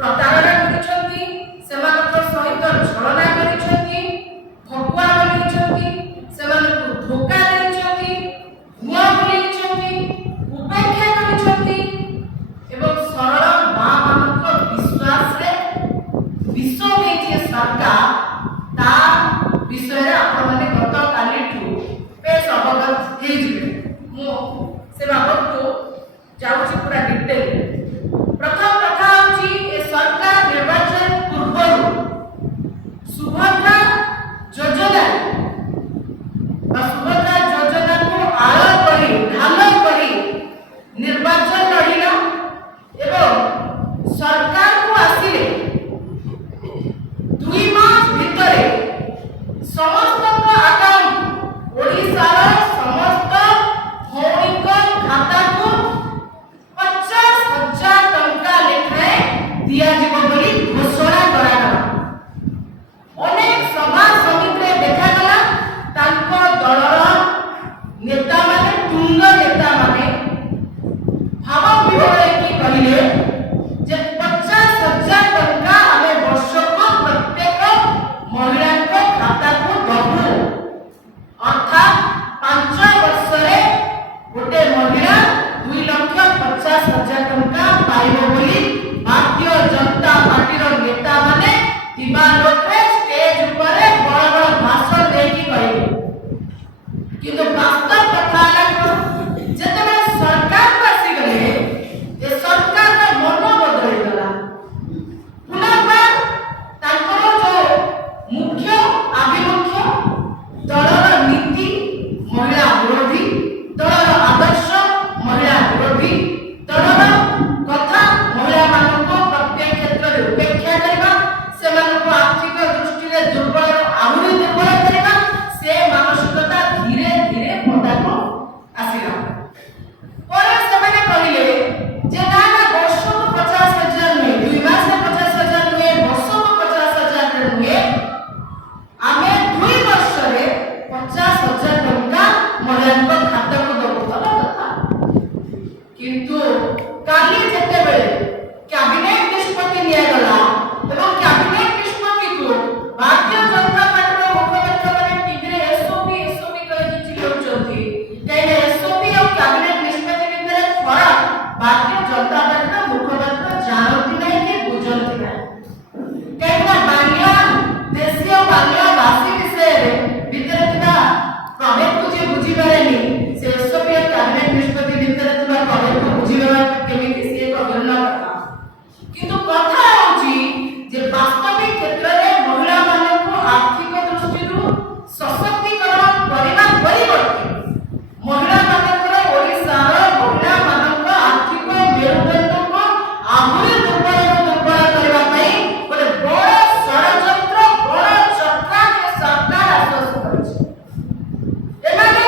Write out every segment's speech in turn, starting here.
प्रतारणा କରିଛନ୍ତି, ସେମାନଙ୍କ ସହିତ ଛଳନା କରିଛନ୍ତି, ଭକୁଆ ବନେଇଛନ୍ତି, ସେମାନଙ୍କୁ ଧୋକା ଦେଇଛନ୍ତି, ଭୁଆ ବୁଲେଇଛନ୍ତି, ଉପେକ୍ଷା କରିଛନ୍ତି ଏବଂ ସରଳ ମା ମାନଙ୍କ ବିଶ୍ୱାସରେ ବିଷ ଦେଇଛି ସରକାର। ତା ବିଷୟରେ ଆପଣମାନେ ଗତକାଲିଠୁ ବେଶ ଅବଗତ ହେଇଯିବେ। ମୁଁ ସେ ବାବଦକୁ ଯାଉଛି ପୁରା ଡିଟେଲ। प्रथम कथा होची ए सरकार निर्वाचन पूर्व सुभद्रा योजना को आड़ करी ढाल करी निर्वाचन लड़िला एवं सरकार को आसिले 2 मास भितरे समस्त अकाउंट ओडिशार समस्त भौणिक खाता को 50,000 टंका लेखाएं दियाजिब बोली घोषणा करागला। अनेक सभा समिति देखागला तांको दलर नेता माने तुंग नेता माने भाव विभोर की कहिले जे 50,000 टंका आमे वर्ष को प्रत्येक महिला को खाता को दबु, अर्थात 5 वर्ष रे गोटे महिला 2,50,000 टंका पाइबो बोली भारतीय जनता पार्टी रो नेता माने दिवालोटे स्टेज ऊपर बड़ बड़ भाषण देकी कहिबे। किंतु वास्तव कथा लागो जेतबे सरकार पासी गले ए सरकार का मन बदल गला। पुनर्बार तांकर जो मुख्य आभिमुख्य दलर नीति महिला विरोधी, दलर आदर्श महिला विरोधी, दलर कथा महिला मानक प्रत्येक क्षेत्र में उपेक्षा करबा, सेମାନଙ୍କୁ आर्थिक दृष्टि रे दुर्बल आहुरी दुर्बल करबा, से मानसिकता धीरे धीरे पदाको आसिला। पर सेमाने कहिले जे ना ना वर्ष को 50,000 नुहे, 2 मास में 50,000 नुहे, वर्ष को 50,000 नुहे, आमे 2 वर्ष रे 50,000 टंका महिला खाता को दबो कथा। किंतु काली जेते बेले कैबिनेट निष्पत्ति लिया गला एवं कैबिनेट निष्पत्ति को भारतीय जनता पार्टी रो मुख्यमंत्री माने टीवी रे एसओपी कहि किछि लेउचंती। काहे एसओपी और कैबिनेट निष्पत्ति भितर फरक भारतीय जनता पार्टी रो मुख्यमंत्री जानती नहीं कि बुझंती नहीं। काहे बांग्ला देशीय बांग्ला भाषी विषय भितर थिबा प्रभेद को जे बुझी पारेनी से एसओपी और कैबिनेट निष्पत्ति भितर थिबा प्रभेद को बुझीबा केमिति से कबरना कथा। किंतु कथा होची जे वास्तविक क्षेत्र में महिला मानक आर्थिक दृष्टि सशक्तिकरण करबा परिवर्ते महिला मानक ओडिशा महिला मानक आर्थिक मेरुदंड को आहुरी दुर्बल करबा पई गोटे बड़ षडयंत्र बड़ चक्रा के सरकार आश्वासन करछि। एमाने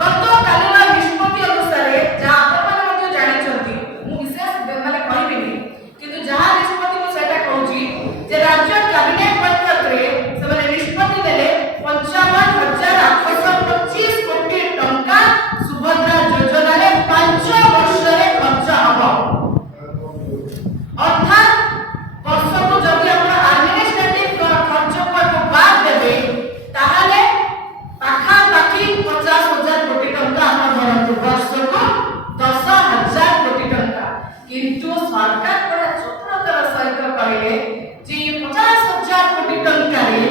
गत कालीन निष्पत्ति अनुसार जा आपण माने जानिछंती, मु विशेष माने कहबिनी किंतु जहा निष्पत्ति मु सेटा कहूची जे राज्य कैबिनेट बैठक रे सेमाने निष्पत्ति देले 55,825 कोटी टंका सुभद्रा योजना रे 5 वर्ष रे खर्च हबो। अर्थात वर्ष को जब आपण एडमिनिस्ट्रेटिव खर्च को बाद देबे ताहाले पाखा पाखी 50,000 कोटी टंका आपण धरंतु, वर्ष को 10,000 कोटी टंका। किंतु सरकार बड़ा चतुरतार सहित कहले जे 50,000 कोटी टंका रे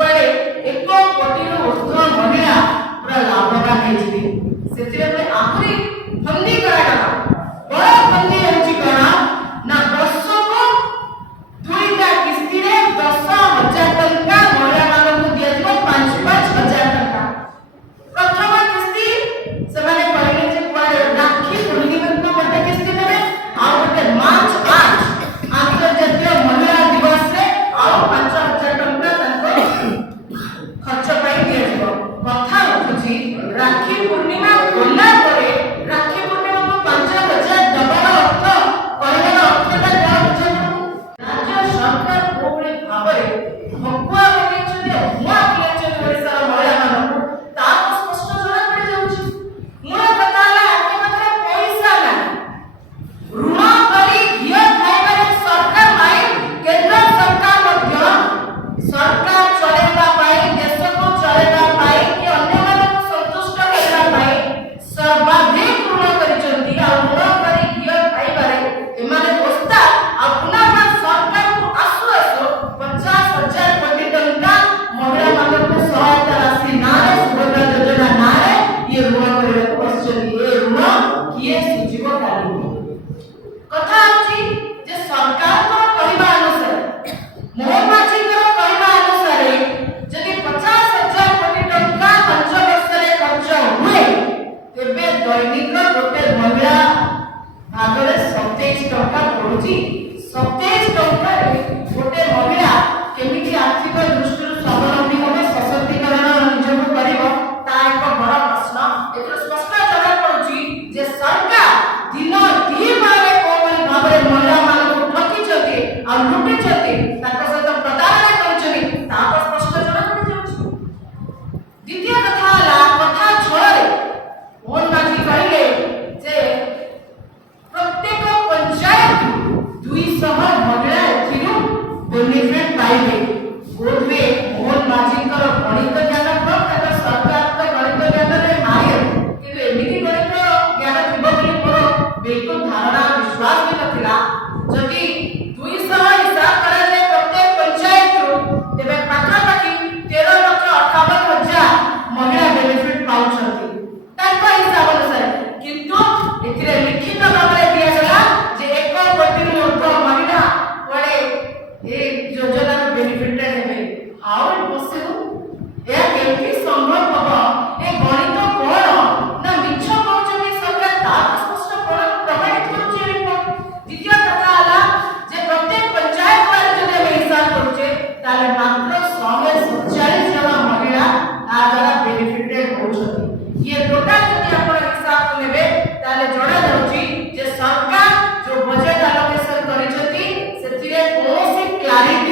ओए 1 कोटी रो ऊर्ध्व महिला पूरा लाभवान हेछि। सेतिरे आहुरी फंदी करागला। बड़ा फंदी हेछि करा ना वर्ष को 27 ଟଙ୍କାରେ ଗୋଟେ ମହିଳା କେମିତି ଆର୍ଥିକ ଦୃଷ୍ଟିରୁ ସ୍ୱାବଲମ୍ବୀ ହେବେ, ସଶକ୍ତିକରଣ ନିଜକୁ କରିବ, ତା ଏକ ବଡ଼ ପ୍ରଶ୍ନ। ଏଥିରୁ ସ୍ପଷ୍ଟ ଜଣାପଡ଼ୁଛି ଯେ ସରକାର ଦିନ ଦିପହରେ କୋଉଭଳି ଭାବରେ ମହିଳାମାନଙ୍କୁ ଠକିଛନ୍ତି ଆଉ ଲୁଟିଛନ୍ତି, ତାଙ୍କ ସହିତ ପ୍ରତାରଣା କରିଛନ୍ତି, ତାହା ସ୍ପଷ୍ଟ ଜଣାପଡ଼ିଯାଉଛି। ଦ୍ୱିତୀୟ କଥା ହେଲା, କଥା ଛଳରେ ମୋହନ ମାଝୀ କହିଲେ ଯେ ପ୍ରତ୍ୟେକ ପଞ୍ଚାୟତ 200 ମହିଳା ଏଥିରୁ ବେନିଫିଟ୍ ପାଇବେ। ବୋଧହୁଏ ମୋହନ ମାଝୀଙ୍କର ଗଣିତ ଜ୍ଞାନ କମ୍, ତାଙ୍କ ସରକାର ତ ଗଣିତ ଜ୍ଞାନରେ ମାହିର, କିନ୍ତୁ ଏମିତି ଗଣିତ ଜ୍ଞାନ ଥିବ ବୋଲି ମୋର ବିଲକୁଲ ଧାରଣା ବିଶ୍ୱାସ ବି ନଥିଲା। ଯଦି 200 ହିସାବ କରାଯାଏ ପ୍ରତ୍ୟେକ ପଞ୍ଚାୟତରୁ, ତେବେ ପାଖାପାଖି 13,58,000 ମହିଳା ବେନିଫିଟ୍ ପାଉଛନ୍ତି ତାଙ୍କ ହିସାବ ଅନୁସାରେ। କିନ୍ତୁ ଏଥିରେ ଲିଖିତ ଭାବରେ ଦିଆଗଲା ଯେ 1 କୋଟିରୁ ଉର୍ଦ୍ଧ୍ୱ ମହିଳା କୁଆଡ଼େ ଏ ଯୋଜନାର ବେନିଫିଟ୍ ନେବେ। ହାଉ ଇଟ୍ ପସିବଲ୍? ଏହା କେମିତି ସମ୍ଭବ ହବ? ଏ ଗଣିତ କଣ ନା ମିଛ କହୁଛନ୍ତି ସରକାର, ତାହା ସ୍ପଷ୍ଟ ପ୍ରମାଣିତ କରୁଛି ଏ ରିପୋର୍ଟ। ଦ୍ୱିତୀୟ କଥା ହେଲା ଯେ ପ୍ରତ୍ୟେକ ପଞ୍ଚାୟତ ୱାଇଜ୍ ଯଦି ଆମେ ହିସାବ କରୁଛେ, ତାହେଲେ ମାତ୍ର 147 ଜଣ ମହିଳା ତା ଦ୍ୱାରା ବେନିଫିଟେଡ୍ ହେଉଛନ୍ତି। ଇଏ ଟୋଟାଲ ଯଦି ଆପଣ ହିସାବ ନେବେ ତାହେଲେ ଜଣାଯାଉଛି ଯେ ସରକାର ଯୋଉ ବଜେଟ୍ ଆଲୋକେସନ କରିଛନ୍ତି ସେଥିରେ କୌଣସି କ୍ଲାରିଟି